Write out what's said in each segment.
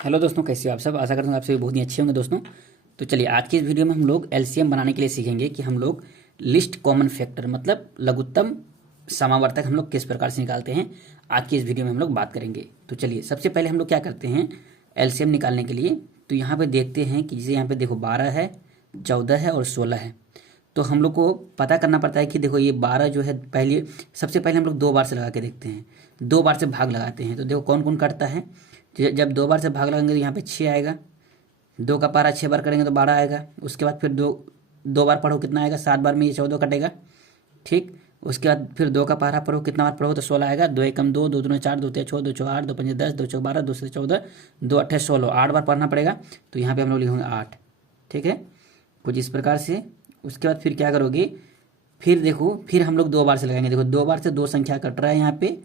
Hello दोस्तों, कैसे हो आप सब। आशा करता हूँ आप सभी बहुत ही अच्छे होंगे दोस्तों। तो चलिए आज की इस वीडियो में हम लोग एलसीएम बनाने के लिए सीखेंगे कि हम लोग लिस्ट कॉमन फैक्टर मतलब लघुत्तम समावर्तक हम लोग किस प्रकार से निकालते हैं। आज की इस वीडियो में हम लोग बात करेंगे। तो चलिए सबसे पहले हम लोग क्या करते हैं एलसीएम निकालने के लिए। तो यहाँ पे देखते हैं कि जैसे यहाँ पे देखो 12 है, 14 है और 16 है। तो हम लोग को पता करना पड़ता है कि देखो ये 12 जो है पहले सबसे पहले हम लोग 2 बार से लगा के देखते हैं, 2 बार से भाग लगाते हैं। तो देखो कौन कौन करता है। जब 2 बार से भाग लगाएंगे तो यहाँ पे 6 आएगा, 2 का पारा 6 बार करेंगे तो 12 आएगा। उसके बाद फिर दो बार पढ़ो कितना आएगा, 7 बार में ये 14 कटेगा। ठीक, उसके बाद फिर 2 का पारा पढ़ो, कितना बार पढ़ो तो 16 आएगा। 2 एकम 2, 2 दूना 4, 2 तिया 6, 2 चौ 8, 2 पंजे 10, 2 चौ 12, 2 से 14, 2 अट्ठे 16, 8 बार पढ़ना पड़ेगा। तो यहाँ पे हम लोग लिखेंगे 8। ठीक है, कुछ इस प्रकार से। उसके बाद फिर क्या करोगे, फिर देखो फिर हम लोग 2 बार से लगाएंगे। देखो 2 बार से 2 संख्या कट रहा है यहाँ पे।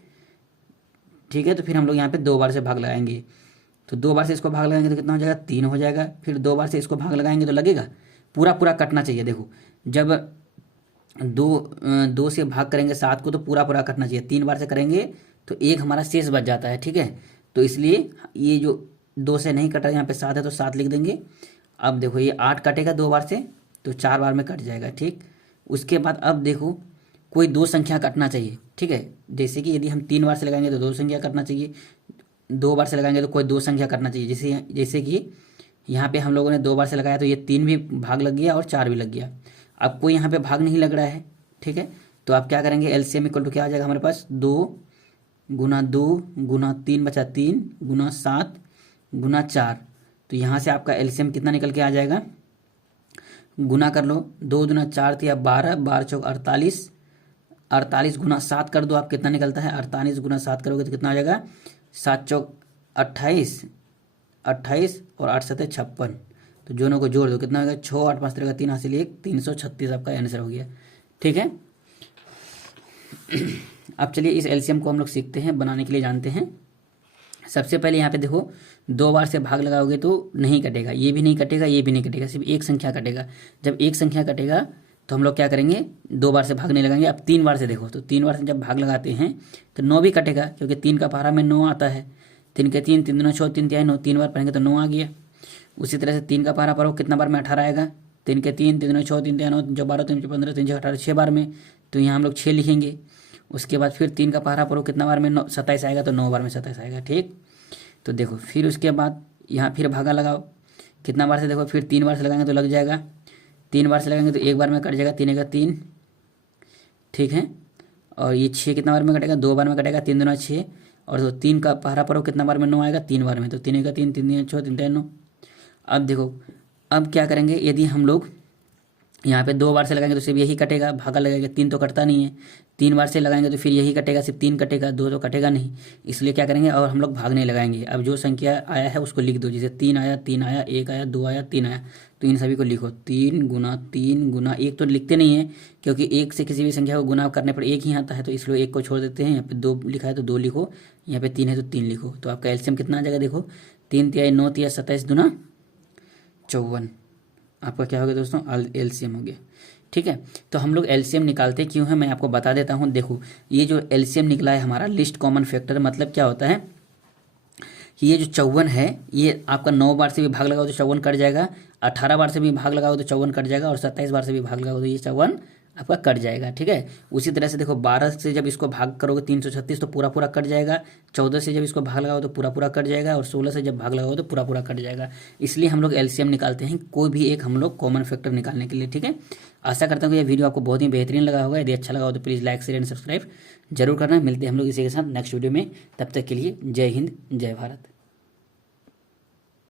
ठीक है, तो फिर हम लोग यहाँ पे 2 बार से भाग लगाएंगे। तो 2 बार से इसको भाग लगाएंगे तो कितना हो जाएगा, 3 हो जाएगा। फिर 2 बार से इसको भाग लगाएंगे तो लगेगा पूरा पूरा कटना चाहिए। देखो जब दो से भाग करेंगे 7 को तो पूरा पूरा कटना चाहिए। 3 बार से करेंगे तो एक हमारा शेष बच जाता है। ठीक है, तो इसलिए ये जो 2 से नहीं कटा, यहाँ पे 7 है तो 7 लिख देंगे। अब देखो ये 8 कटेगा 2 बार से तो 4 बार में कट जाएगा। ठीक, उसके बाद अब देखो कोई 2 संख्या कटना चाहिए। ठीक है, जैसे कि यदि हम 3 बार से लगाएंगे तो 2 संख्या कटना चाहिए, 2 बार से लगाएंगे तो कोई 2 संख्या कटना चाहिए। जैसे कि यहाँ पे हम लोगों ने 2 बार से लगाया तो ये 3 भी भाग लग गया और 4 भी लग गया। अब कोई यहाँ पे भाग नहीं लग रहा है। ठीक है, तो आप क्या करेंगे, एलसीएम इक्वल टू क्या आ जाएगा हमारे पास, 2 गुना 2 गुना 3 बचा 3 गुना 7 गुना 4। तो यहाँ से आपका एलसीएम कितना निकल के आ जाएगा, गुना कर लो, 2 दूना 4 तिया 12, 12 चौक 48, 48 गुना 7 कर दो, आप कितना निकलता है 48 गुना 7 करोगे तो कितना आ जाएगा, 7 चौक 28, 28 और 8 सतह 56। तो दोनों को जोड़ दो कितना होगा, 6 8 5 3 हासिल 1, 336 आपका आंसर हो गया। ठीक है, अब चलिए इस एलसीएम को हम लोग सीखते हैं, बनाने के लिए जानते हैं। सबसे पहले यहाँ पे देखो 2 बार से भाग लगाओगे तो नहीं कटेगा, ये भी नहीं कटेगा, ये भी नहीं कटेगा, सिर्फ एक संख्या कटेगा। जब एक संख्या कटेगा तो हम लोग क्या करेंगे, 2 बार से भाग नहीं लगाएंगे। अब 3 बार से देखो, तो 3 बार से जब भाग लगाते हैं तो 9 भी कटेगा, क्योंकि 3 का पारा में 9 आता है। 3 के 3, 3 दूना 6, 3 तिहाई 9, 3 बार पढ़ेंगे तो 9 आ गया। उसी तरह से 3 का पारा पढ़ो, कितना बार में 18 आएगा। 3 के 3, 3 दूना 6, 3 तिहाई 9, 3 चौ 12, 3 चौ 15, 3 छः 18, 6 बार में। तो यहाँ हम लोग 6 लिखेंगे। उसके बाद फिर 3 का पारा पढ़ो, कितना बार में 27 आएगा, तो 9 बार में 27 आएगा। ठीक, तो देखो फिर उसके बाद यहाँ फिर भागा लगाओ, कितना बार से देखो, फिर 3 बार से लगाएंगे तो लग जाएगा। 3 बार से लगाएंगे तो 1 बार में कट जाएगा, 3 का 3। ठीक है, और ये 6 कितना बार में कटेगा, 2 बार में कटेगा, 3 दूना 6। और तो 3 का पहरा पढ़ो, कितना बार में 9 आएगा, 3 बार में। तो 3 का 3, 3 दूना 6, 3 9। अब देखो अब क्या करेंगे, यदि हम लोग यहाँ पे 2 बार से लगाएंगे तो सिर्फ यही कटेगा, भागा लगेगा, 3 तो कटता नहीं है। 3 बार से लगाएंगे तो फिर यही कटेगा, सिर्फ 3 कटेगा, 2 तो कटेगा नहीं। इसलिए क्या करेंगे, और हम लोग भाग नहीं लगाएंगे। अब जो संख्या आया है उसको लिख दो, जैसे 3 आया, 3 आया, 1 आया, 2 आया, 3 आया, तो इन सभी को लिखो। 3 गुना 1 तो लिखते नहीं है, क्योंकि 1 से किसी भी संख्या को गुना करने पर 1 ही आता है, तो इसलिए 1 को छोड़ देते हैं। यहाँ पे 2 लिखा है तो 2 लिखो, यहाँ पे 3 है तो 3 लिखो। तो आपका एलसीएम कितना आ जाएगा, देखो 3 तिहाई 9 तिया 27 दूना 54। आपका क्या हो गया दोस्तों, एलसीएम हो गया। ठीक है, तो हम लोग एलसीएम निकालते क्यों है मैं आपको बता देता हूँ। देखो ये जो एलसीएम निकला है हमारा लिस्ट कॉमन फैक्टर, मतलब क्या होता है कि ये जो 54 है ये आपका 9 बार से भी भाग लगाओ तो 54 कट जाएगा, 18 बार से भी भाग लगाओ तो 54 कट जाएगा, और 27 बार से भी भाग लगाओ तो ये 54 आपका कट जाएगा। ठीक है, उसी तरह से देखो 12 से जब इसको भाग करोगे 336 तो पूरा पूरा कट जाएगा। 14 से जब इसको भाग लगाओ तो पूरा पूरा कट जाएगा, और 16 से जब भाग लगाओ तो पूरा पूरा कट जाएगा। इसलिए हम लोग एलसीएम निकालते हैं, कोई भी एक हम लोग कॉमन फैक्टर निकालने के लिए। ठीक है, आशा करता हूँ कि यह वीडियो आपको बहुत ही बेहतरीन लगा होगा। यदि अच्छा लगा हो तो please like share and subscribe जरूर करना। मिलते हैं हम लोग इसी के साथ नेक्स्ट वीडियो में, तब तक के लिए जय हिंद जय भारत।